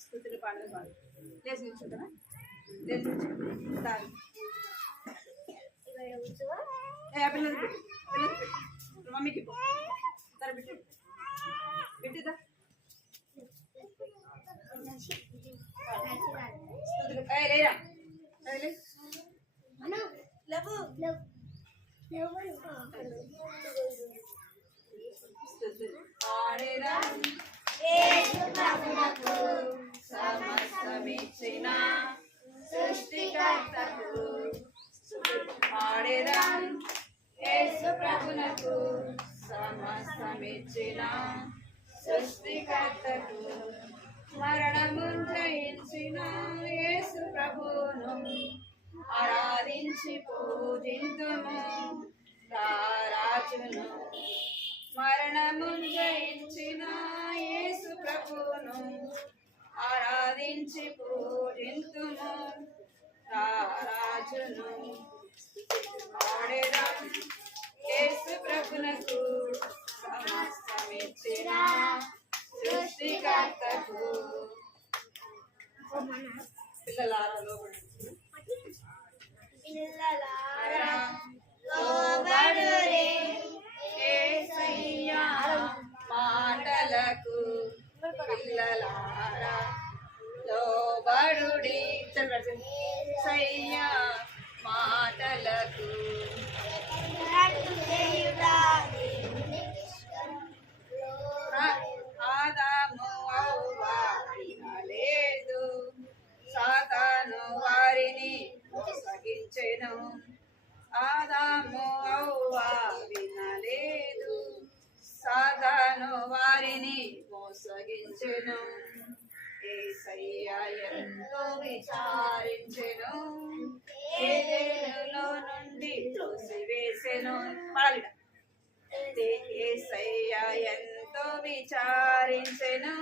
స్థుతులు పాడలు పాడు లేచి నిల్చుంటారా పిల్లలు మమ్మీకి సరే బిట్టు బిట్టుదా స్థుతులు లేరా స్థుతులు పాడేరా సమస్తమిచ్చిన సృష్టికర్తకు పాడేరా యేసు ప్రభునకు సమస్తమిచ్చిన సృష్టికర్తకు మరణము జయించిన యేసు ప్రభును ఆరాధించి పూజింతుము రారాజును మరణము జయించిన యేసు ప్రభును ఆరాధించి పూజింతుము రారాజును పాడేరా యేసు ప్రభునకు సమస్తమిచ్చిన సృష్టికర్తకు పిల్లలారా లోబడురే యేసయ్యా మాటలకు పిల్లలారా లోబడుడి యేసయ్యా మాటలకు ఆదాము అవ్వ వినలేదు సాతాను వారిని మోసగించెను ఆదాము అవ్వ వినలేదు సాతాను వారిని మోసగించెను యేసయ్యా ఎంతో విచారించెను ఏదెనులో నుండి త్రోసివేసెను యేసయ్యా ఎంతో విచారించెను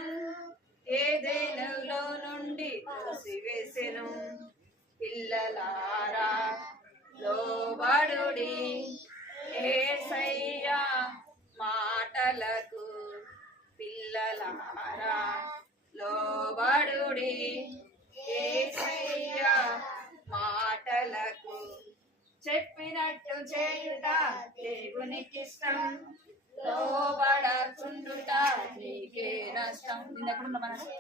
ఏదెనులో నుండి త్రోసివేసెను పిల్లలారా లోబడుడి యేసయ్యా మాటలకు పిల్లలారా లోబడుడి యేసయ్యా మాటలకు చెప్పినట్టు చేయుట దేవునికిష్టం లోబడకుండుట నీకే నష్టం నిన్నెక్కడున్న మనసు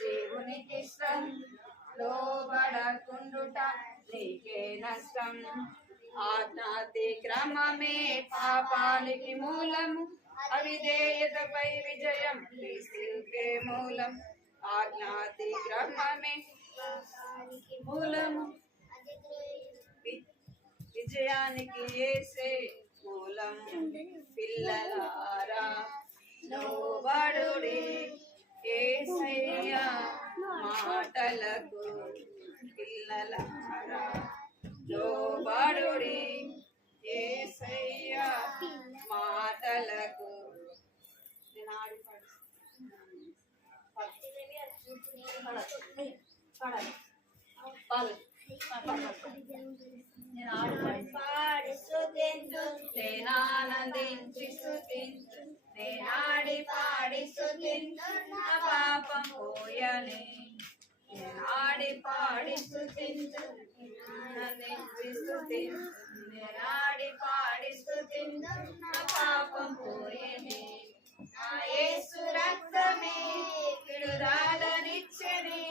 దేవునికిష్టం లోబడకుండుట నీకే నష్టం ఆజ్ఞాతిక్రమమే పాపానికి మూలము అవిధేయతపై విజయం క్రీస్తుకే మూలం ఆజ్ఞాతిక్రమమే మూలము విజయానికి యేసే మూలం పిల్లలారా లోబడుడి యేసయ్యా మాటలకు పిల్లలారా లోబడుడి యేసయ్యా మాటలకు నేను ఆడి పాడు నేను ఆడి పాడి ఆనందించి స్తుతింతు నేనాడి పాడి స్తుతింతు నా పాపం పోయనే నేనాడి పాడి స్తుతింతు ఆనందించి స్తుతింతు నేనాడి పాడి స్తుతింతు నా పాపం పోయనే నా యేసు రక్తమే విడుదలనిచ్చెనే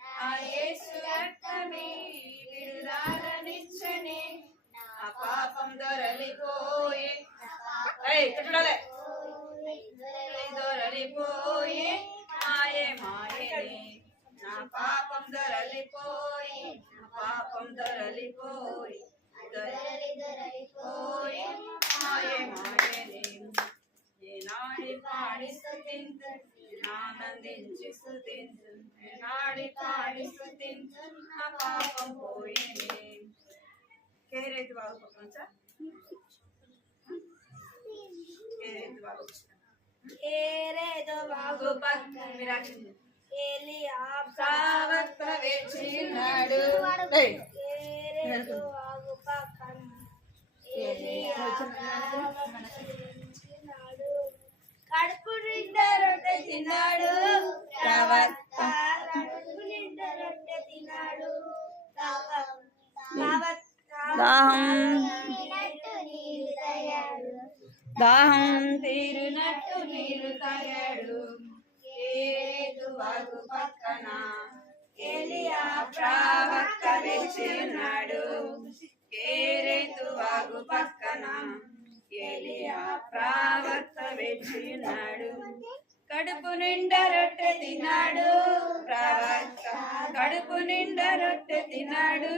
నా యేసు రక్తమే విడుదలనిచ్చెనే నా పాపం దొరలిపోయే దొరలిపోయే మాయే మాయనే నా పాపం దొరలిపోయే నా పాపం దొరలిపోయే దొరలిపోయే మాయే మాయనే నేనాడి పాడి స్తుతింతు ఆనందించి స్తుతింతు నేనాడి పాడి స్తుతింతు నా పాపం పోయేనే కేరైతు బాగు పక్కన సార్ కేరేదో బాగు పక్కన విరాక్షించు ఏలియా ప్రవక్త వేచినాడు కేరేదో బాగు పక్కన ఏలియా కడుపు నిండా రొట్టె తిన్నాడు ప్రవక్త కడుపు నిండా రొట్టె తిన్నాడు దాహం తీరినట్టు నీరు తాగాడు కేరేతు వాగు పక్కన ఏలియా ప్రవక్త వేచినాడు కేరేతు వాగు పక్కన ఏలియా ప్రవక్త వేచినాడు కడుపు నిండా రొట్టె తిన్నాడు ప్రవక్త కడుపు నిండా రొట్టె తిన్నాడు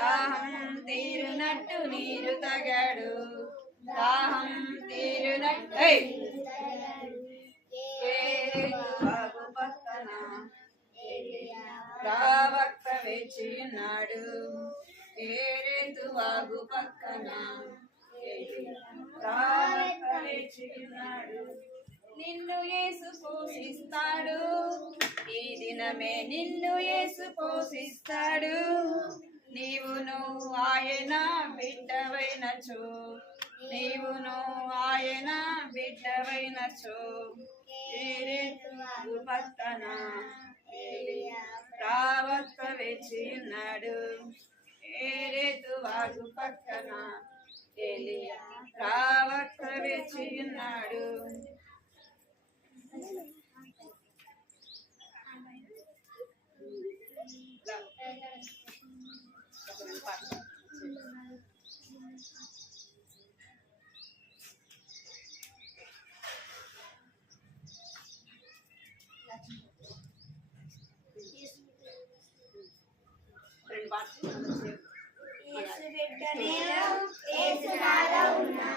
దాహం తీరినట్టు నీరు తాగాడు దాహం తీరినట్టు బాగు పక్కన ప్రవక్త వేచినాడు కేరేతు వాగు పక్కన ప్రవక్త వేచినాడు నిన్ను యేసు పోషిస్తాడు ఈ దినమే నిన్ను యేసు పోషిస్తాడు నీవును ఆయన బిడ్డవైనచో నీవును ఆయన బిడ్డవైనచో కేరేతు పక్కన ఏలియా ప్రవక్త వేచినాడు కేరేతు వాగు పక్కన ఏలియా ప్రవక్త వేచినాడు యేసు బిడ్డ నేను యేసు నాలో ఉన్నా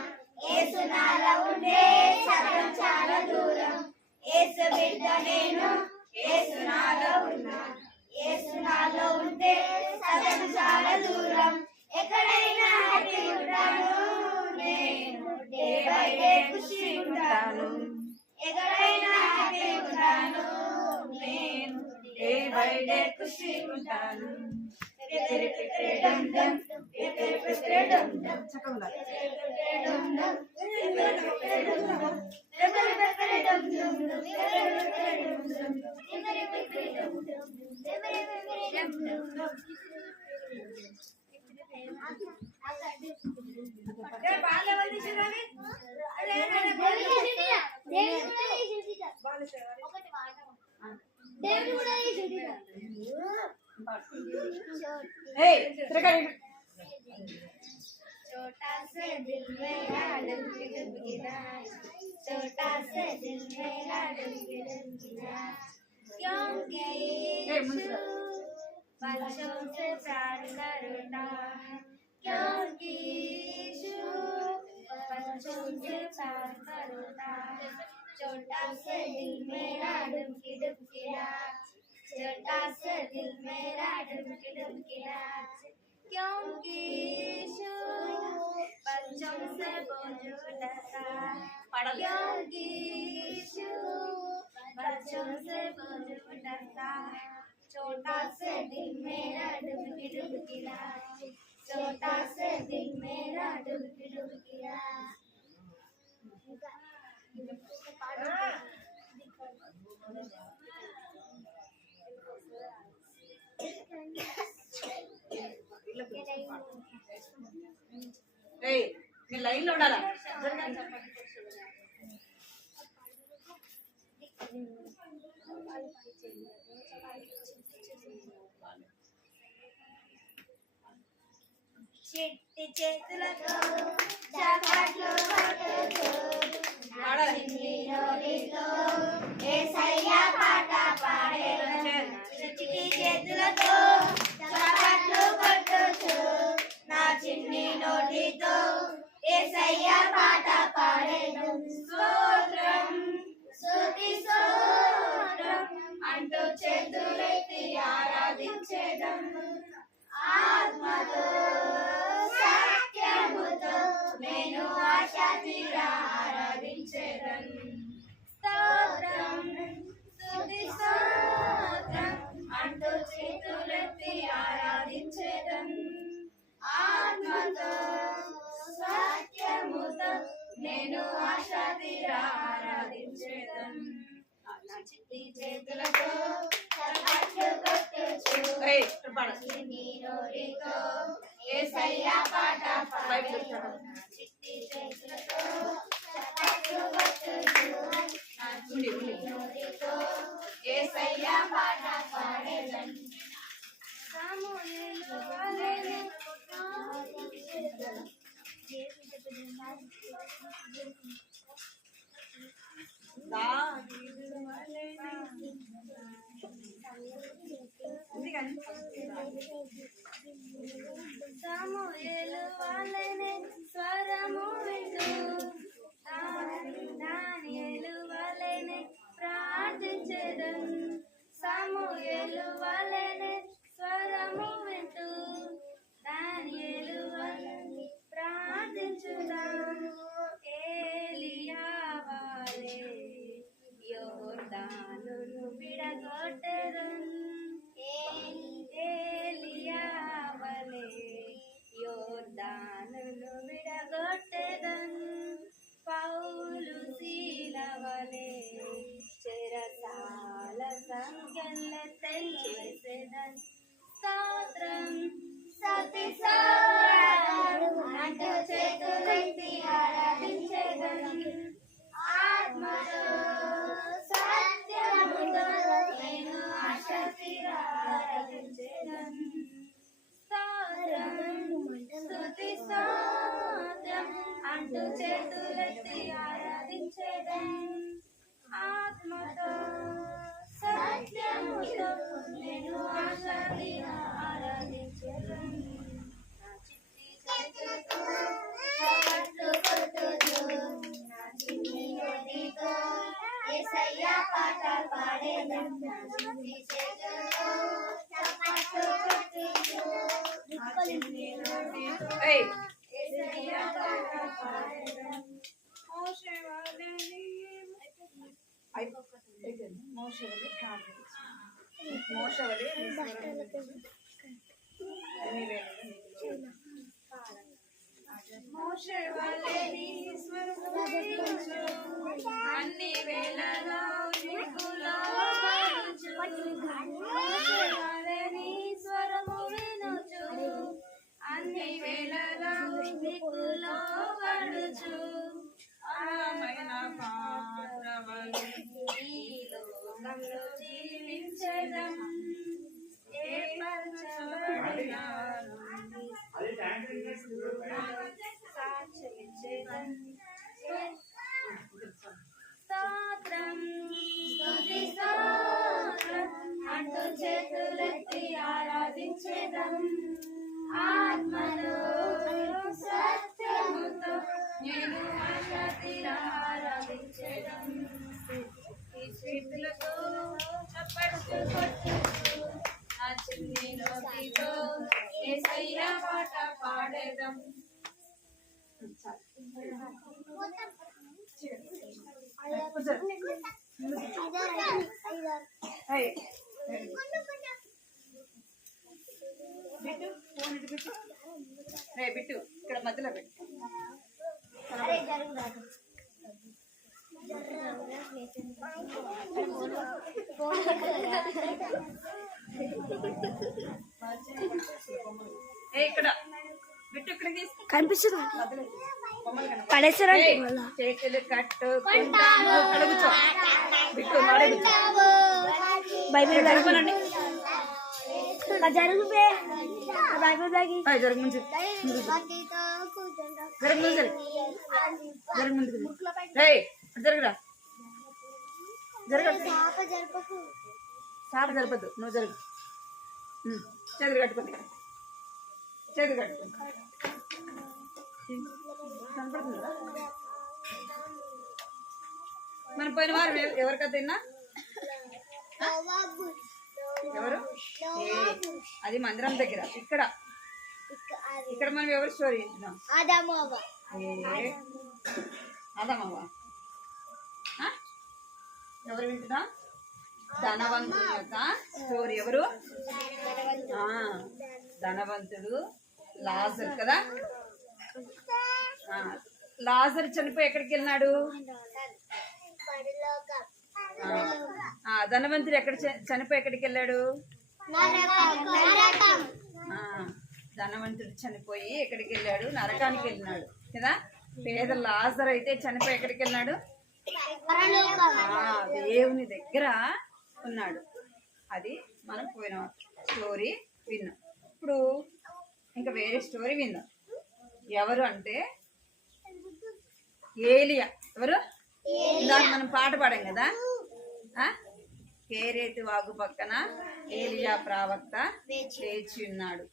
యేసు నాలో ఉండే సగం చాలా దూరం యేసు బిడ్డ నేను యేసు నాలో ఉన్నా యేసు నాలో ఉంటే సగం చాలా దూరం ఎక్కడైనా హ్యాపీ ఉంటాను నేను డే బై డే ఖుషి ఉంటాను ఎక్కడైనా హ్యాపీ ఉంటాను నేను డే బై డే ఖుషి ఉంటాను छोटा से दिल मेरा डुबकी डुबकी राज छोटा से दिल मेरा डुबकी डुबकी राज क्योंकि यीशु बच्चों से प्यार करता है क्योंकि यीशु बच्चों से प्यार करता है छोटा से दिल मेरा डुबकी डुबकी राज छोटा से दिल मेरा डुबकी डुबकी राज क्योंकि यीशु बच्चों से बोझ उठाता है क्योंकि यीशु बच्चों से बोझ उठाता है छोटा से दिल मेरा डुबकी डुबकी राज छोटा से दिल मेरा डुबकी डुबकी राज మీరు లైన్ లో ఉండాలా? చిట్టి చేతులతో చప్పట్లు కొట్టుతూ నా చిన్ని నోటితో యేసయ్య పాట పాడేను. చిట్టి చేతులతో చప్పట్లు కొట్టుతూ నా చిన్ని నోటితో యేసయ్య పాట పాడేను. స్తోత్రం స్తుతి స్తోత్రం అంటూ చేతులెత్తి ఆరాధించేదను. ఆత్మతో సత్యముతో నేను ఆశా తీరా ఆరాధించేదను. స్తోత్రం స్తుతి స్తోత్రం అంటూ చేతులెత్తి ఆరాధించేదను. ఆత్మతో సత్యముతో నేను ఆశా తీరా ఆరాధించేదను. నా చిట్టి చేతులతో చప్పట్లు కొట్టుచు చిన్ని నోటితో యేసయ్య పాట పాడేను. నా చిట్టి చేతులతో చప్పట్లు కొట్టుచు నా చిన్ని నోటితో యేసయ్య పాట పాడేను. సమూయేలు వలెనే సమూయేలు వలెనే స్వరము వింటూ దానియేలు వలెనే ప్రార్థించెదను. సమూయేలు వలెనే స్వరము వింటూ దానియేలు వలెనే ప్రార్థించుదాము. ఏలియా వలె యోర్దానును విడగొట్టెదను. ఏలియా వలె యోర్దానును విడగొట్టెదను. పౌలు శీల వలె చెరసాల సంఖ్యల తెంచేసెదను. స్తోత్రం స్తుతి స్తోత్రం అంటూ చేతులెత్తి ఆరాధించెదను. ఆత్మతో సత్యముతో నేను ఆశా తీరా ఆరాధించెదను. స్తోత్రం స్తుతి స్తోత్రం అంటూ చేతులెత్తి ఆరాధించెదను. ఆత్మతో సత్యముతో నేను ఆశా తీరా ఆరాధించెదను. నా చిట్టి చేతులతో చప్పట్లు కొట్టుచు నా చిన్ని నోటితో యేసయ్య పాట పాడేను. నా చిట్టి చేతులతో చప్పట్లు కొట్టుచు నా చిన్ని నోటితో యేసయ్య పాట పాడేను. మోషే వలెనే మోషే వలె నీ స్వరము వినుచు అన్ని వేళలో నీకు లోబడుచు. మోషే వలె నీ స్వరము వినుచు అన్ని వేళలో నీకు లోబడుచు. ఆమైన పాత్రవలె ఈ లోకంలో జీవించెదను. ఏర్పరచబడినాను సాక్షమిచ్చెదను. స్తోత్రం స్తుతి స్తోత్రం అంటూ చేతులెత్తి ఆరాధించెదను. ఆత్మలో సత్యముతో నేను ఆశా తీరా ఆరాధించెదను. ఈ చేతులతో చప్పట్లు కొట్టుచు నా చిన్ని నోటితో యేసయ్య పాట పాడేదము. బిట్టు ఇక్కడ మధ్యలో పెట్టు. ఇక్కడ బిట్టు ఇక్కడికి కనిపిస్తుంది పడేసారంటే చేతులు కట్టుకుంటాను అడుగుచో బిట్టు అడుగుచో బైబిల్ జరగనండి జరుగు బైబిల్ బ్యాగి జరగ ముందు జరగ ముందు జరగ ముందు జరగరా జరగ సాప జరపద్దు నువ్వు జరుగు చేతులు కట్టుకుంది చేతులు కట్టుకుంది కనపడుతుందా మన పోయిన వారం ఎవరికా తిన్నా ఎవరు అది మందిరం దగ్గర ఇక్కడ ఇక్కడ మనం ఎవరు స్టోరీ వింటున్నాం అదమ్మా ఎవరు వింటున్నాం ధనవంతుడు యొక్క స్టోరీ ఎవరు ధనవంతుడు లాజర్ కదా లాజర్ చనిపోయి ఎక్కడికి వెళ్ళినాడు ధనవంతుడు ఎక్కడ చనిపోయి ఎక్కడికి వెళ్ళాడు ధనవంతుడు చనిపోయి ఎక్కడికి వెళ్ళాడు నరకానికి వెళ్ళినాడు కదా పేద లాజర్ అయితే చనిపోయి ఎక్కడికి వెళ్ళినాడు దేవుని దగ్గర ఉన్నాడు అది మనం పోయిన స్టోరీ విన్నాం ఇప్పుడు ఇంకా వేరే స్టోరీ విందాం ఎవరు అంటే ఏలియా ఎవరు ఇందాక మనం పాట పాడాం కదా కేరేతు వాగు పక్కన ఏలియా ప్రవక్త లేచి ఉన్నాడు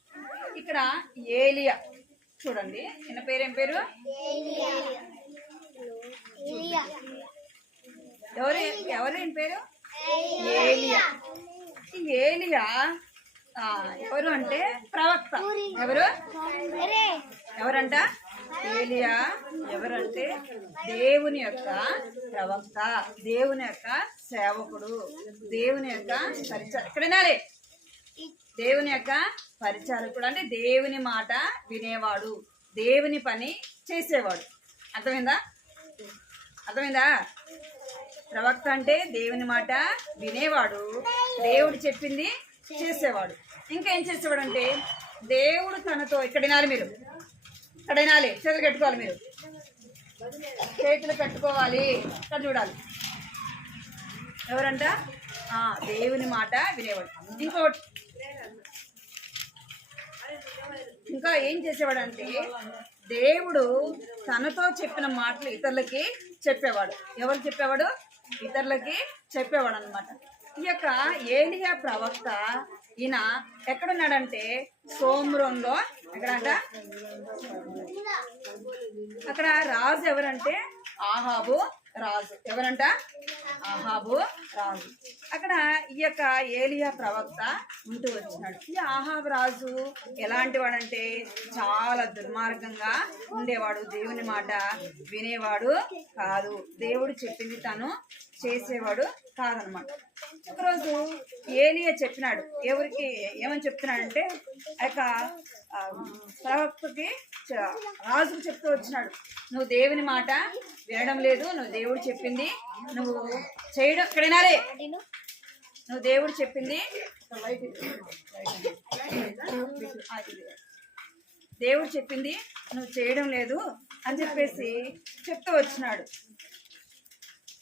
ఇక్కడ ఏలియా చూడండి ఈయన పేరేం పేరు ఎవరు ఈయన పేరు ఏలియా ఈ ఏలియా ఎవరు అంటే ప్రవక్త ఎవరంట ఏలియా ఎవరంటే దేవుని యొక్క ప్రవక్త దేవుని యొక్క సేవకుడు దేవుని యొక్క పరిచారకుడు దేవుని యొక్క పరిచారకుడు అంటే దేవుని మాట వినేవాడు దేవుని పని చేసేవాడు అర్థమైందా ప్రవక్త అంటే దేవుని మాట వినేవాడు దేవుడు చెప్పింది చేసేవాడు ఇంకా ఏం చేసేవాడు అంటే దేవుడు తనతో ఇక్కడ వినాలి మీరు ఇక్కడ వినాలి చేతులు కట్టుకోవాలి మీరు చేతులు కట్టుకోవాలి ఇక్కడ చూడాలి ఎవరంట దేవుని మాట వినేవాడు ఇంకోటి ఇంకా ఏం చేసేవాడు అంటే దేవుడు తనతో చెప్పిన మాటలు ఇతరులకి చెప్పేవాడు ఎవరు చెప్పేవాడు ఇతరులకి చెప్పేవాడు అనమాట ఈ యొక్క ఏలియా ప్రవక్త ఈయన ఎక్కడున్నాడంటే సోమ్రోన్లో ఎక్కడంట అక్కడ రాజు ఎవరంటే ఆహాబు రాజు ఎవరంట ఆహాబు రాజు అక్కడ ఈ యొక్క ఏలియా ప్రవక్త ఉంటూ వచ్చినాడు ఈ ఆహాబు రాజు ఎలాంటి వాడంటే చాలా దుర్మార్గంగా ఉండేవాడు దేవుని మాట వినేవాడు కాదు దేవుడు చెప్పింది తను చేసేవాడు కాదనమాట ఒకరోజు ఏలియా చెప్పినాడు ఎవరికి ఏమని చెప్తున్నాడంటే ఆ యొక్క ప్రవక్తకి రాజుకు చెప్తూ వచ్చినాడు నువ్వు దేవుని మాట వినడం లేదు నువ్వు దేవుడు చెప్పింది నువ్వు చేయడం ఇక్కడేనారే నువ్వు దేవుడు చెప్పింది దేవుడు చెప్పింది నువ్వు చేయడం లేదు అని చెప్పేసి చెప్తూ వచ్చినాడు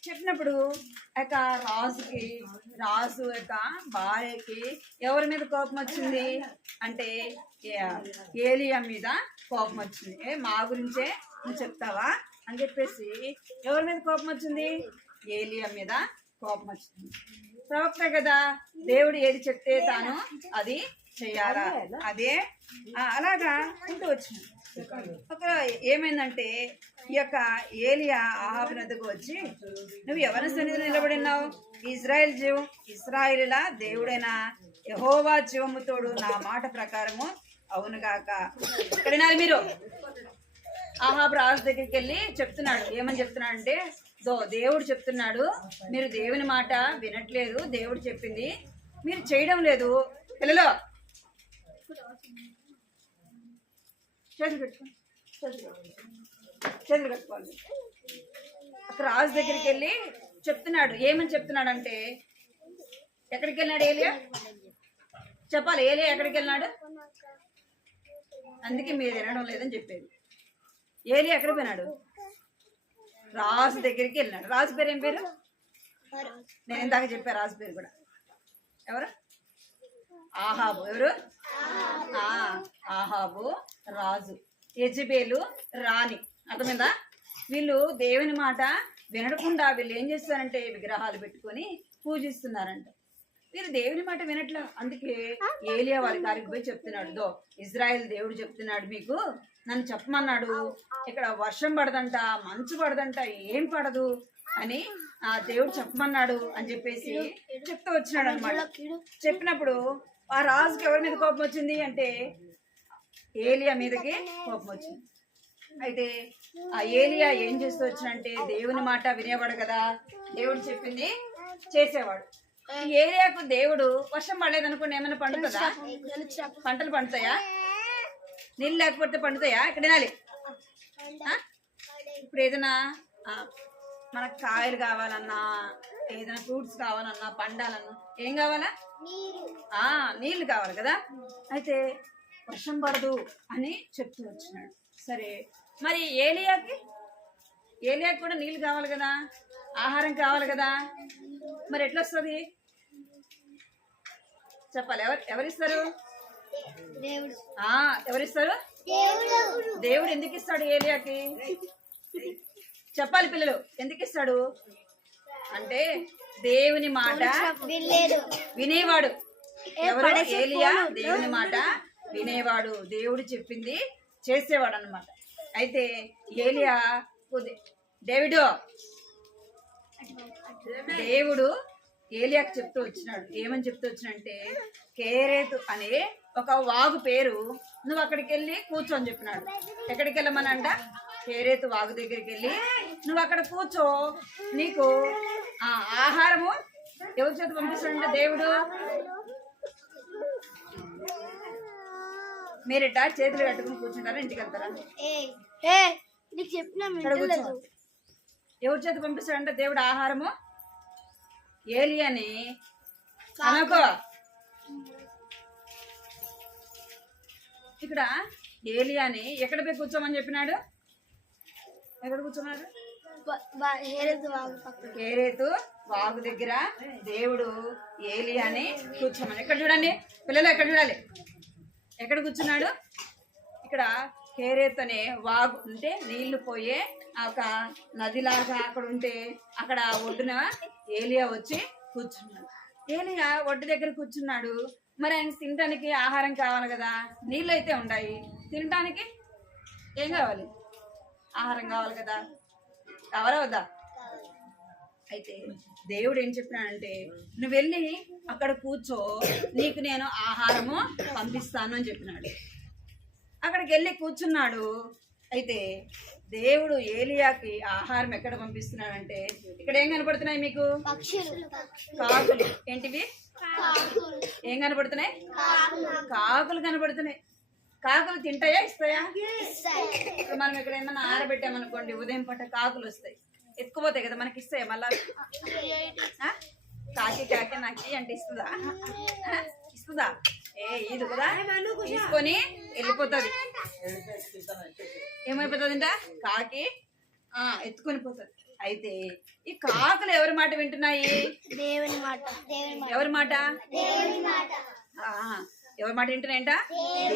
చెప్పినప్పుడు యొక్క రాజు యొక్క భార్యకి ఎవరి మీద కోపం వచ్చింది అంటే ఏలియా మీద కోపం వచ్చింది మా గురించే నువ్వు చెప్తావా అని చెప్పేసి ఎవరి మీద కోపం వచ్చింది ఏలియా మీద కోపం వచ్చింది ప్రవక్త కదా దేవుడు ఏది చెప్తే తాను అది చెయ్యాలా అదే అలాగా ఉంటూ వచ్చింది ఒక ఏమైందంటే ఈ యొక్క ఏలియా ఆహాబు నదికి వచ్చి నువ్వు ఎవరి సన్నిధిలో నిలబడినావు ఇశ్రాయేలుల దేవుడైన యెహోవా జీవముతోడు నా మాట ప్రకారము అవునుగాక ఇక్కడైనా మీరు ఆహాబు రాజు దగ్గరికి వెళ్ళి చెప్తున్నాడు ఏమని చెప్తున్నాడు అంటే దేవుడు చెప్తున్నాడు మీరు దేవుని మాట వినట్లేదు దేవుడు చెప్పింది మీరు చేయడం లేదు పిల్లలో చేతులు కట్టుకోవాలి అక్కడ రాజు దగ్గరికి వెళ్ళి చెప్తున్నాడు ఏమని చెప్తున్నాడు అంటే ఎక్కడికి వెళ్ళినాడు ఏలియా? చెప్పాలి, ఏలియా ఎక్కడికి వెళ్ళినాడు? అందుకే మీరు వినడం లేదని చెప్పేది. ఏలియా ఎక్కడికి పోయినాడు? రాజు దగ్గరికి వెళ్ళినాడు. రాజు పేరు ఏం పేరు? నేను ఇందాక చెప్పా రాజు పేరు కూడా. ఎవరు? ఆహాబు. ఎవరు? ఆహాబు రాజు, యెజబేలు రాణి. అర్థమైందా? వీళ్ళు దేవుని మాట వినకుండా వీళ్ళు ఏం చేస్తారంటే విగ్రహాలు పెట్టుకొని పూజిస్తున్నారంట. వీరు దేవుని మాట వినట్లా. అందుకే ఏలియా వాళ్ళ కారికి పోయి చెప్తున్నాడు, దో ఇజ్రాయెల్ దేవుడు చెప్తున్నాడు, మీకు నన్ను చెప్పమన్నాడు, ఇక్కడ వర్షం పడదంట, మంచు పడదంట, ఏం పడదు అని ఆ దేవుడు చెప్పమన్నాడు అని చెప్పేసి చెప్తూ వచ్చినాడు అనమాట. చెప్పినప్పుడు ఆ రాజుకి ఎవరి మీద కోపం వచ్చింది అంటే ఏలియా మీదకి కోపం వచ్చింది. అయితే ఆ ఏలియా ఏం చేస్తూ వచ్చినంటే దేవుని మాట వినేవాడు కదా, దేవుడు చెప్పింది చేసేవాడు. ఈ ఏలియాకు దేవుడు వర్షం పడలేదనుకోండి ఏమైనా పండుతుందా? పంటలు పండుతాయా? నీళ్ళు లేకపోతే పండుతాయా? ఇక్కడ వినాలి. ఇప్పుడు ఏదైనా మనకు కాయలు కావాలన్నా, ఏదైనా ఫ్రూట్స్ కావాలన్నా, పండాలన్నా ఏం కావాలా? నీళ్ళు కావాలి కదా. అయితే వర్షం పడదు అని చెప్తూ వచ్చినాడు. సరే, మరి ఏలియాకి కూడా నీళ్ళు కావాలి కదా, ఆహారం కావాలి కదా, మరి ఎట్లా వస్తుంది చెప్పాలి. ఎవరిస్తారు? ఎవరిస్తారు? దేవుడు. ఎందుకు ఇస్తాడు ఏలియాకి? చెప్పాలి పిల్లలు, ఎందుకు ఇస్తాడు అంటే దేవుని మాట వినేవాడు. ఎవరు? ఏలియా దేవుని మాట వినేవాడు, దేవుడు చెప్పింది చేసేవాడు అన్నమాట. అయితే ఏలియా దేవుడు ఏలియాకి చెప్తూ వచ్చినాడు. ఏమని చెప్తూ వచ్చినంటే కేరేతు అనే ఒక వాగు పేరు, నువ్వు అక్కడికి వెళ్ళి కూర్చోని చెప్పినాడు. ఎక్కడికి వెళ్ళమనంట? కేరేతు వాగు దగ్గరికి వెళ్ళి నువ్వు అక్కడ కూర్చో, నీకు ఆహారము ఎవరి చేత పంపిస్తాడంటే దేవుడు. మీరిట చేతులు కట్టుకుని కూర్చుంటారా? ఇంటికి వెళ్తారా? ఎవరి చేత పంపిస్తాడంటే దేవుడు ఆహారము ఏలియాని అనుకో. ఇక్కడ ఏలియాని ఎక్కడ పోయి కూర్చోమని చెప్పినాడు? ఎక్కడ కూర్చోమన్నాడు? కేరేతు వాగు దగ్గర దేవుడు ఏలియాని కూర్చోమని. ఎక్కడ చూడండి పిల్లలు, ఎక్కడ చూడాలి? ఎక్కడ కూర్చున్నాడు? ఇక్కడ కేరేతు అనే వాగు ఉంటే నీళ్లు పోయే ఒక నదిలాగా అక్కడ ఉంటే అక్కడ ఒడ్డున ఏలియా వచ్చి కూర్చున్నాడు. ఏలియా ఒడ్డు దగ్గర కూర్చున్నాడు. మరి ఆయన తినడానికి ఆహారం కావాలి కదా, నీళ్ళు అయితే ఉన్నాయి, తినడానికి ఏం కావాలి? ఆహారం కావాలి కదా, కావాలా వద్దా? అయితే దేవుడు ఏం చెప్పినాడంటే నువ్వు వెళ్ళి అక్కడ కూర్చో, నీకు నేను ఆహారము పంపిస్తాను అని చెప్పినాడు. అక్కడికి వెళ్ళి కూర్చున్నాడు. అయితే దేవుడు ఏలియాకి ఆహారం ఎక్కడ పంపిస్తున్నాడంటే ఇక్కడ ఏం కనపడుతున్నాయి మీకు? కాకులు. ఏంటివి? ఏం కనపడుతున్నాయి? కాకులు కనపడుతున్నాయి. కాకులు తింటాయా, ఇస్తాయా? ఇప్పుడు మనం ఇక్కడ ఏమన్నా ఆరబెట్టామనుకోండి, ఉదయం పూట కాకులు వస్తాయి, ఎత్తుకుపోతాయి కదా, మనకి ఇస్తాయా? మళ్ళా కాకి నాకి అంటే ఇస్తుందా? ఇది కదా తీసుకొని వెళ్ళిపోతుంది. ఏమైపోతుందంట? కాకి ఎత్తుకొని పోతుంది. అయితే ఈ కాకులు ఎవరి మాట వింటున్నాయి? దేవుని మాట. ఎవరి మాట? ఎవరి మాట వింటున్నాయంట?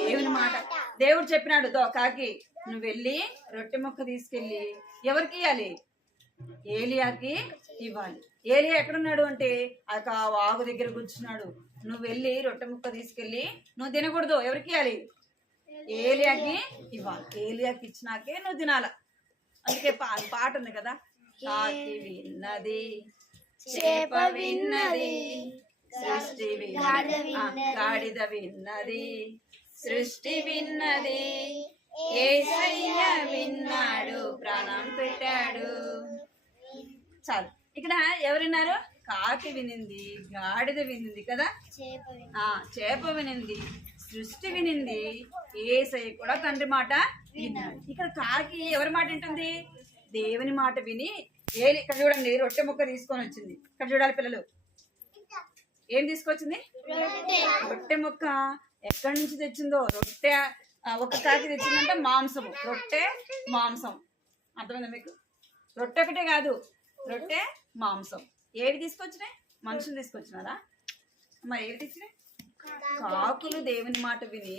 దేవుని మాట. దేవుడు చెప్పినాడు, దో కాకి నువ్వు వెళ్ళి రొట్టె ముక్క తీసుకెళ్ళి ఎవరికి ఇవ్వాలి? ఏలియాకి ఇవ్వాలి. ఏలియా ఎక్కడున్నాడు అంటే ఆ వాగు దగ్గర కూర్చున్నాడు. నువ్వు వెళ్ళి రొట్టె ముక్క తీసుకెళ్ళి నువ్వు తినకూడదు, ఎవరికి ఇవ్వాలి? ఏలియాకి ఇవ్వాలి. ఏలియాకి ఇచ్చినాకే నువ్వు తినాల. అందుకే పాట ఉంది కదా, కాకి విన్నది, చేప విన్నది, సృష్టి గాడిద విన్నది, సృష్టి విన్నది, యేసయ్య విన్నాడు, ప్రాణం పెట్టాడు. చాలు. ఇక్కడ ఎవరున్నారు? కాకి వినింది, గాడిద వినింది కదా, చేప వినింది, సృష్టి వినింది, యేసయ్య కూడా తండ్రి మాట విన్నాడు. ఇక్కడ కాకి ఎవరి మాట వింటుంది? దేవుని మాట విని ఇక్కడ చూడండి రొట్టె ముక్క తీసుకొని వచ్చింది. ఇక్కడ చూడాలి పిల్లలు, ఏం తీసుకొచ్చింది? రొట్టె ముక్క. ఎక్కడి నుంచి తెచ్చిందో? రొట్టె ఒక కాకి తెచ్చిందంటే మాంసము, రొట్టె మాంసం. అర్థమైందా మీకు? రొట్టె ఒకటే కాదు, రొట్టె మాంసం. ఏవి తీసుకొచ్చినాయి? మనుషులు తీసుకొచ్చినారా? మరి ఏవి తెచ్చినాయి? కాకులు దేవుని మాట విని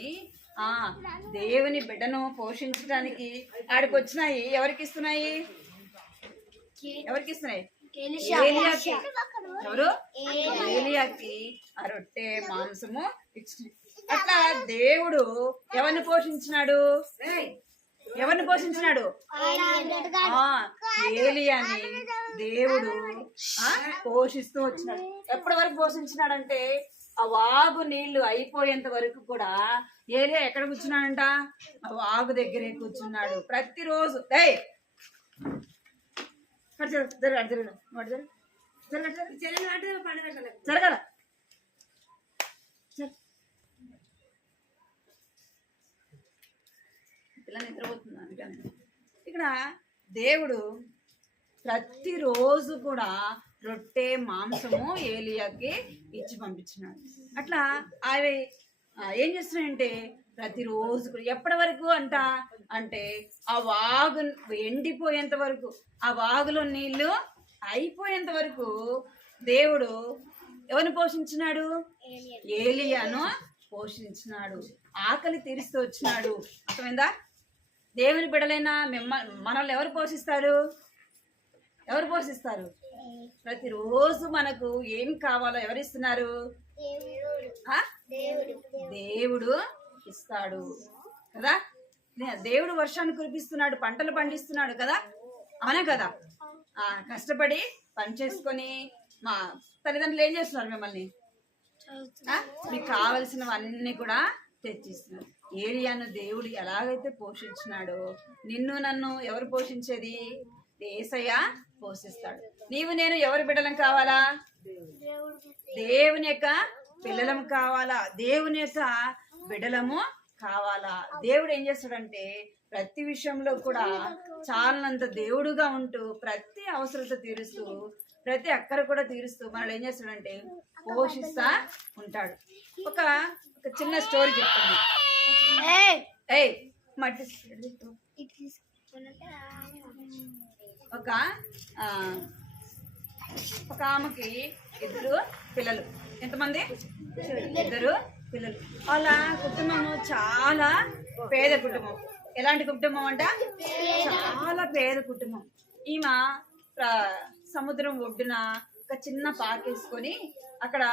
దేవుని బిడ్డను పోషించడానికి ఆడికి వచ్చినాయి. ఎవరికి ఇస్తున్నాయి? ఎవరికి ఇస్తున్నాయి? ఏలియాకి. ఎవరు? ఏలియాకి ఆ రొట్టె మాంసము ఇచ్చినాయి. అట్లా దేవుడు ఎవరిని పోషించినాడు? ఎవరిని పోషించినాడు? ఏలియాని దేవుడు పోషిస్తూ వచ్చినాడు. ఎప్పటి వరకు పోషించినాడంటే ఆ వాగు నీళ్లు అయిపోయేంత వరకు కూడా ఏలియా ఎక్కడ కూర్చున్నాడంట? ఆ వాగు దగ్గరే కూర్చున్నాడు ప్రతిరోజు. జరగల పిల్ల నిద్రపోతున్నాను. ఇక్కడ దేవుడు ప్రతిరోజు కూడా రొట్టె మాంసము ఏలియాకి ఇచ్చి పంపించినాడు. అట్లా అవి ఏం చేస్తున్నాయంటే ప్రతిరోజు ఎప్పటి వరకు అంటే ఆ వాగు ఎండిపోయేంత వరకు, ఆ వాగులో నీళ్లు అయిపోయేంత వరకు దేవుడు ఎవరిని పోషించినాడు? ఏలియాను పోషించినాడు. ఆకలి తీరుస్తూ వచ్చినాడు. అర్థమైందా? దేవుని బిడ్డలైనా మనల్ని ఎవరు పోషిస్తారు? ఎవరు పోషిస్తారు? ప్రతిరోజు మనకు ఏం కావాలో ఎవరిస్తున్నారు? దేవుడు ఇస్తాడు కదా. దేవుడు వర్షాన్ని కురిపిస్తున్నాడు, పంటలు పండిస్తున్నాడు కదా, అవునా కదా. కష్టపడి పని చేసుకొని మా తల్లిదండ్రులు ఏం చేస్తున్నారు? మిమ్మల్ని మీకు కావలసినవన్నీ కూడా తెచ్చిస్తున్నారు. ఏలియాను దేవుడు ఎలాగైతే పోషించినాడో నిన్ను నన్ను ఎవరు పోషించేది? యేసయ్య పోషిస్తాడు. నీవు నేను ఎవరి బిడ్డలం కావాలా? దేవుని యొక్క పిల్లలం కావాలా? దేవుని యొక్క బిడ్డలము కావాలా? దేవుడు ఏం చేస్తాడంటే ప్రతి విషయంలో కూడా చాలనంత దేవుడుగా ఉంటూ ప్రతి అవసరత తీరుస్తూ ప్రతి అక్కర కూడా తీరుస్తూ మనల్ని ఏం చేస్తాడంటే పోషిస్తా ఉంటాడు. ఒక చిన్న స్టోరీ చెప్తాను. మట్టి ఒక ఆమెకి 2 పిల్లలు. ఎంతమంది? 2 పిల్లలు. వాళ్ళ కుటుంబము చాలా పేద కుటుంబం. ఎలాంటి కుటుంబం అంట? చాలా పేద కుటుంబం. ఈమె సముద్రం ఒడ్డున ఒక చిన్న పాకేసుకొని అక్కడ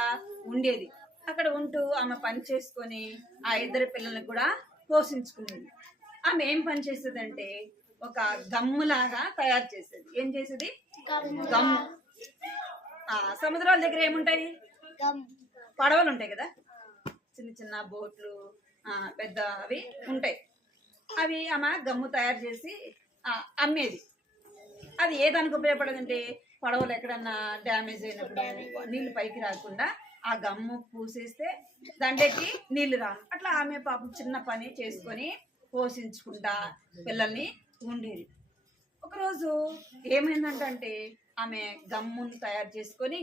ఉండేది. అక్కడ ఉంటూ ఆమె పని చేసుకొని ఆ 2 పిల్లల్ని కూడా పోషించుకునేది. ఆమె ఏం పని చేసేదంటే ఒక గమ్ములాగా తయారు చేసేది. ఏం చేసేది? గమ్ము. సముద్రాల దగ్గర ఏముంటాయి? పడవలు ఉంటాయి కదా, చిన్న చిన్న బోట్లు, పెద్ద అవి ఉంటాయి. అవి ఆమె గమ్ము తయారు చేసి అమ్మేది. అది ఏ దానికి ఉపయోగపడదంటే పడవలు ఎక్కడన్నా డ్యామేజ్ అయినప్పుడు నీళ్లు పైకి రాకుండా ఆ గమ్ము పూసేస్తే దండెక్కి నీళ్లు రాను. అట్లా ఆమె పాపం చిన్న పని చేసుకొని పోషించుకుంటా పిల్లల్ని ఉండేది. ఒకరోజు ఏమైందంటే ఆమె గమ్ముని తయారు చేసుకొని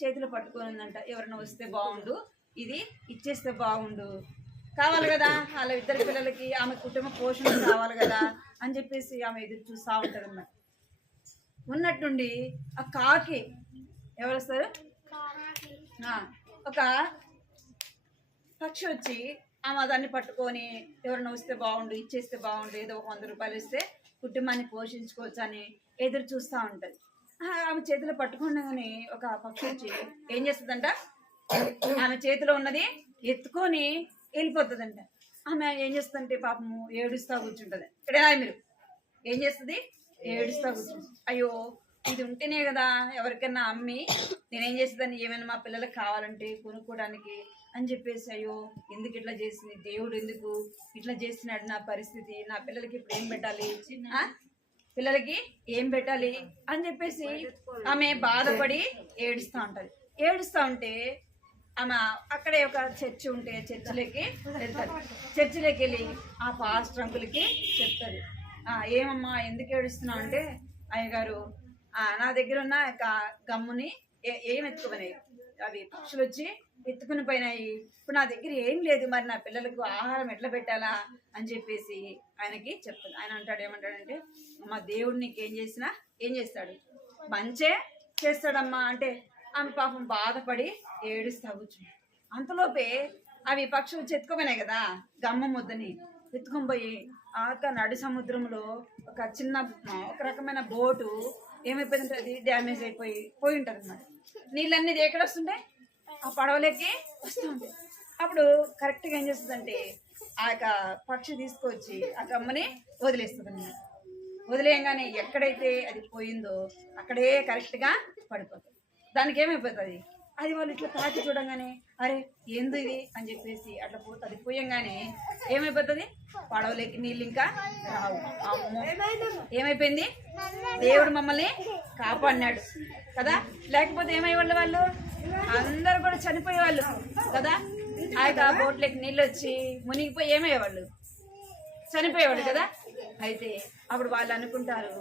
చేతిలో పట్టుకొని ఉందంట. ఎవరైనా వస్తే బాగుండు, ఇది ఇచ్చేస్తే బాగుండు, కావాలి కదా వాళ్ళ 2 పిల్లలకి, ఆమె కుటుంబ పోషణ కావాలి కదా అని చెప్పేసి ఆమె ఎదురు చూస్తూ ఉంటుంది అన్నమాట. ఉన్నట్టుండి ఆ కాకి ఎవరు వస్తారు? ఒక పక్షి వచ్చి ఆమె దాన్ని పట్టుకొని ఎవరైనా వస్తే బాగుండు, ఇచ్చేస్తే బాగుండు, ఏదో 100 రూపాయలు ఇస్తే కుటుంబాన్ని పోషించుకోవచ్చు అని ఎదురు చూస్తూ ఉంటుంది. ఆమె చేతిలో పట్టుకుని ఒక పక్షి వచ్చి ఏం చేస్తుందంట? ఆమె చేతిలో ఉన్నది ఎత్తుకొని వెళ్ళిపోతుందంట. ఆమె ఏం చేస్తుందంటే పాపము ఏడుస్తూ కూర్చుంటుంది. ఇక్కడే మీరు ఏం చేస్తుంది? ఏడుస్తూ కూర్చుంటుంది. అయ్యో ఇది ఉంటేనే కదా ఎవరికైనా అమ్మి నేనేం చేసేదాన్ని, ఏమైనా మా పిల్లలకు కావాలంటే కొనుక్కోవడానికి అని చెప్పేసి, అయ్యో ఎందుకు ఇట్లా చేసింది, దేవుడు ఎందుకు ఇట్లా చేస్తున్నాడు నా పరిస్థితి, నా పిల్లలకి ఇప్పుడు ఏం పెట్టాలి, పిల్లలకి ఏం పెట్టాలి అని చెప్పేసి ఆమె బాధపడి ఏడుస్తూ ఉంటుంది. ఏడుస్తూ ఉంటే ఆమె అక్కడే ఒక చర్చి ఉంటే చర్చిలోకి వెళ్తారు. చర్చిలోకి వెళ్ళి ఆ పాస్టర్ అంకుల్కి చెప్తారు, ఏమమ్మా ఎందుకు ఏడుస్తున్నావు అంటే, అయ్యగారు నా దగ్గర ఉన్న గమ్ముని ఏం ఎత్తుకుపోయినాయి, అవి పక్షులు వచ్చి ఎత్తుకుని పోయినాయి. ఇప్పుడు నా దగ్గర ఏం లేదు, మరి నా పిల్లలకు ఆహారం ఎట్లా పెట్టాలా అని చెప్పేసి ఆయనకి చెప్తాడు. ఆయన అంటాడు, ఏమంటాడంటే, మా దేవుడు నీకు ఏం చేస్తాడు, మంచే చేస్తాడమ్మా అంటే ఆమె పాపం బాధపడి ఏడుస్తా కూర్చుంది. అంతలోపే అవి పక్షులు ఎత్తుకుపోయినాయి కదా గమ్మ ముద్దని, ఎత్తుకొని పోయి నడి సముద్రంలో ఒక రకమైన బోటు ఏమైపోయిందంటే అది డ్యామేజ్ పోయి ఉంటుంది అన్నమాట. నీళ్ళన్నీ ఎక్కడ వస్తుంటాయి, ఆ పడవలోకి వస్తూ ఉంటాయి. అప్పుడు కరెక్ట్గా ఏం చేస్తుందంటే ఆ యొక్క పక్షి తీసుకొచ్చి ఆ గమ్మని వదిలేస్తుంది అన్నమాట. వదిలేయంగానే ఎక్కడైతే అది పోయిందో అక్కడే కరెక్ట్గా పడిపోతుంది. దానికి ఏమైపోతుంది, అది వాళ్ళు ఇట్లా తాకి చూడంగానే అరే ఏంది ఇది అని చెప్పేసి అట్లా అది పోయంగానే ఏమైపోతుంది, పడవలేకి నీళ్ళు ఇంకా రావు. అమ్మో ఏమైపోయింది, దేవుడు మమ్మల్ని కాపాడినాడు కదా, లేకపోతే ఏమయ్యేవాళ్ళు, వాళ్ళు అందరూ కూడా చనిపోయేవాళ్ళు కదా. ఆ యొక్క బోట్లోకి నీళ్ళు వచ్చి మునిగిపోయి ఏమయ్యేవాళ్ళు, చనిపోయేవాళ్ళు కదా. అయితే అప్పుడు వాళ్ళు అనుకుంటారు,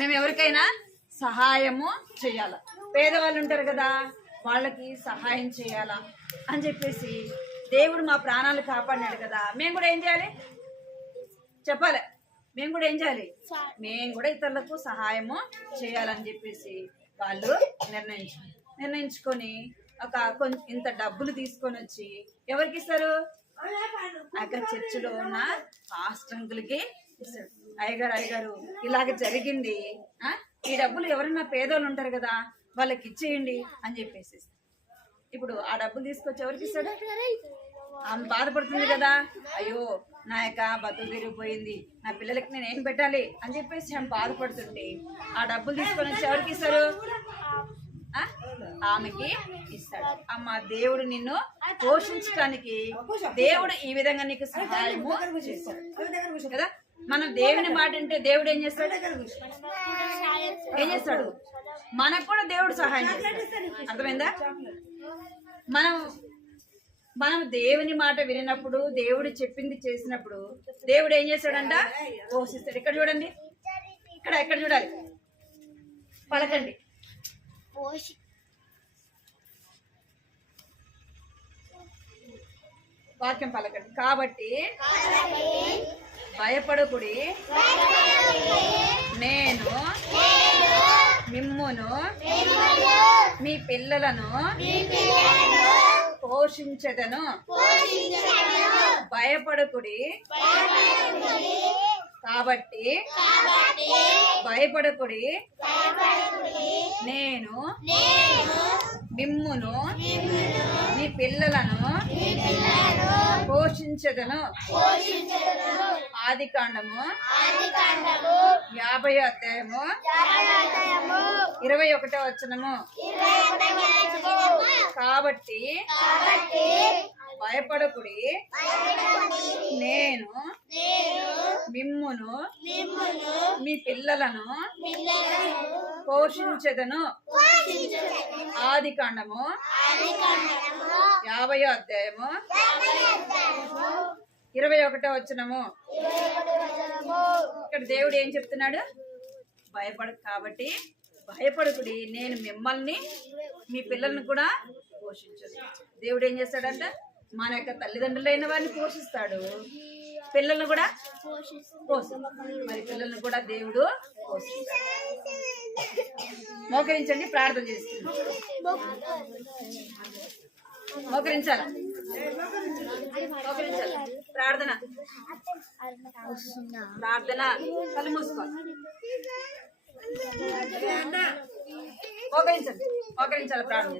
మేము ఎవరికైనా సహాయము చేయాల, పేదవాళ్ళు ఉంటారు కదా వాళ్ళకి సహాయం చేయాలా అని చెప్పేసి దేవుడు మా ప్రాణాలు కాపాడినాడు కదా, మేము కూడా ఏం చేయాలి చెప్పాలి, మేము కూడా ఏం చేయాలి, మేము కూడా ఇతరులకు సహాయము చేయాలని చెప్పేసి వాళ్ళు నిర్ణయించుకొని ఇంత డబ్బులు తీసుకొని వచ్చి ఎవరికి ఇస్తారు, అక్కడ చర్చిలో ఉన్న పాస్టర్కి ఇస్తాడు. అయ్యగారు ఇలాగ జరిగింది, ఈ డబ్బులు ఎవరైనా పేదోళ్ళు ఉంటారు కదా వాళ్ళకి ఇచ్చేయండి అని చెప్పేసి. ఇప్పుడు ఆ డబ్బులు తీసుకొచ్చి ఎవరికి ఇస్తాడు, ఆమె బాధపడుతుంది కదా, అయ్యో నా యొక్క బతుకు తిరిగిపోయింది, నా పిల్లలకి నేను ఏం పెట్టాలి అని చెప్పేసి ఆమె బాధపడుతుంటే ఆ డబ్బులు తీసుకొని వచ్చి ఎవరికి ఇస్తారు, ఆమెకి ఇస్తాడు. అమ్మ దేవుడు నిన్ను పోషించడానికి దేవుడు ఈ విధంగా నీకు సహాయము చేస్తాడు కదా. మనం దేవుని మాట అంటే దేవుడు ఏం చేస్తాడు, మనకు కూడా దేవుడు సహాయం చేస్తాడు. అర్థమైందా, మనం దేవుని మాట వినినప్పుడు, దేవుడు చెప్పింది చేసినప్పుడు దేవుడు ఏం చేస్తాడంట, పోషిస్తాడు. ఇక్కడ చూడండి, ఎక్కడ చూడాలి, పలకండి, వాక్యం పలకండి. కాబట్టి భయపడకుడి, నేను మిమ్మును మీ పిల్లలను పోషించెదను. భయపడకుడి, కాబట్టి భయపడకుడి, నేను మిమ్మును మీ పిల్లలను పోషించెదను. ఆదికాండము 50వ అధ్యాయము 21వ వచనము. కాబట్టి భయపడకుడి, నేను మిమ్మును మీ పిల్లలను పోషించెదను. ఆదికాండము 50వ అధ్యాయము 21వ వచనము. ఇక్కడ దేవుడు ఏం చెప్తున్నాడు, కాబట్టి భయపడకుడి, నేను మిమ్మల్ని మీ పిల్లల్ని కూడా పోషించదు. దేవుడు ఏం చేస్తాడంట, మన యొక్క తల్లిదండ్రులైన వారిని పోషిస్తాడు, పిల్లల్ని కూడా మరి పిల్లల్ని కూడా దేవుడు పోషిస్తాడు. మోకరించండి, ప్రార్థన చేస్తున్నాం. మోకరించాలి, ప్రార్థన కళ్ళు మూసుకోవాలి. మోకరించాలి, ప్రార్థన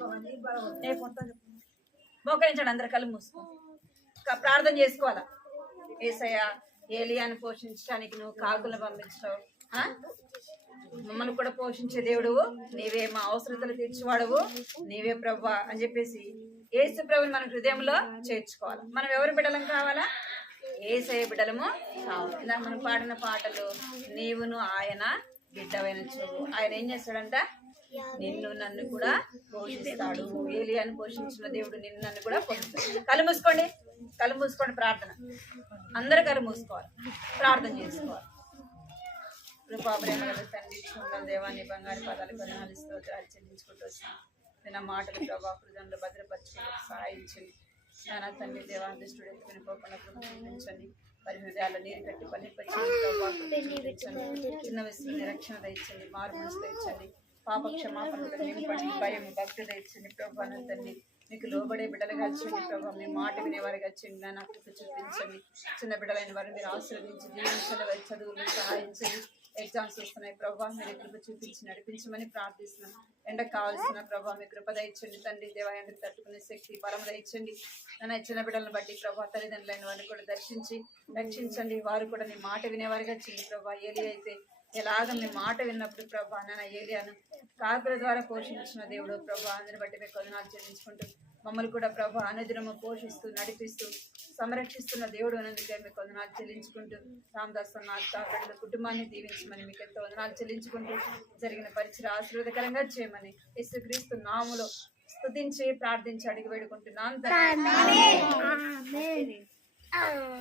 మోకరించండి, అందరు కళ్ళు మూసుకో ప్రార్థన చేసుకోవాలా. యేసయ్య, ఏలియాను పోషించడానికి నువ్వు కాకులను పంపించావు, మమ్మల్ని కూడా పోషించే దేవుడు నీవే, మా అవసరతలు తీర్చేవాడువు నీవే ప్రభువా అని చెప్పేసి యేసు ప్రభుని మన హృదయంలో చేర్చుకోవాలి. మనం ఎవరి బిడ్డలం కావాలా, యేసయ్య బిడ్డలము కావాలి. ఇలా మనం పాడిన పాటలు, నీవును ఆయన బిడ్డవైన చూడు. ఆయన ఏం చేస్తాడంట, నిన్ను నన్ను కూడా పోషిస్తాడు. ఏలియాను పోషించిన దేవుడు నిన్ను నన్ను కూడా పోషిస్తాడు. కళ్ళు మూసుకోండి, ప్రార్థన అందరూ కళ్ళు మూసుకోవాలి, ప్రార్థన చేసుకోవాలి. కృపా ప్రేమ గల తండ్రి, దేవాన్ని బంగారు పదాలు కొనాలి స్తోత్రాలు చెల్లించుకుంటూ వస్తాం. నా మాటలు ప్రభా హృదయంలో భద్రపరచుకుని సహాయించండి. నానా తండ్రి దేవా దుష్టుడు ఎత్తుకుని పోకుండా చూపించండి. వారి హృదయాల్లో నీరు కట్టి పల్లిపచ్చండి ప్రభా చూపించండి. చిన్న వయసులో నిరక్షణ దయచండి, మారు మనసు దయచండి, పాప క్షమాపణతో నింపండి, భయం భక్తి దయచండి ప్రభా. నా తండ్రి మీకు లోబడే బిడ్డలుగా వచ్చండి ప్రభా, మీ మాట వినేవారిగా వచ్చండి. నా కృప చూపించండి. చిన్న బిడ్డలైన వారిని మీరు ఆశీర్వదించి దీవించండి. వారి చదువులు సహాయించండి. ఎగ్జామ్స్ వస్తున్నాయి ప్రభా, మీరు కృప చూపించి నడిపించమని ప్రార్థిస్తున్నాం. ఎండకు కావాల్సిన ప్రభా మీ కృప దయచండి తండ్రి దేవా. ఎండకు తట్టుకునే శక్తి బలం దయచండి. నన్ను చిన్న బిడ్డలను బట్టి ప్రభా తల్లిదండ్రులైన వారిని కూడా దర్శించి రక్షించండి. వారు కూడా మీ మాట వినేవారిగా చేయండి ప్రభా. ఏలి అయితే ఎలాగ మీ మాట విన్నప్పుడు ప్రభా నాన్న ఏలియాను కాకుల ద్వారా పోషించిన దేవుడు ప్రభా, అందరిని బట్టి మీకు వందనాలు చెల్లించుకుంటూ మమ్మల్ని కూడా ప్రభా అనుదినము పోషిస్తూ నడిపిస్తూ సంరక్షిస్తున్న దేవుడు అన్నందుకే మీకు వందనాలు చెల్లించుకుంటూ రామదాస్ అన్న అక్క బిడ్డల కుటుంబాన్ని దీవించమని మీకు ఎంతో వందనాలు చెల్లించుకుంటూ జరిగిన పరిచయం ఆశీర్వాదకరంగా చేయమని యేసుక్రీస్తు నామములో స్తుతించి ప్రార్థించి అడిగి వేడుకుంటున్నాను.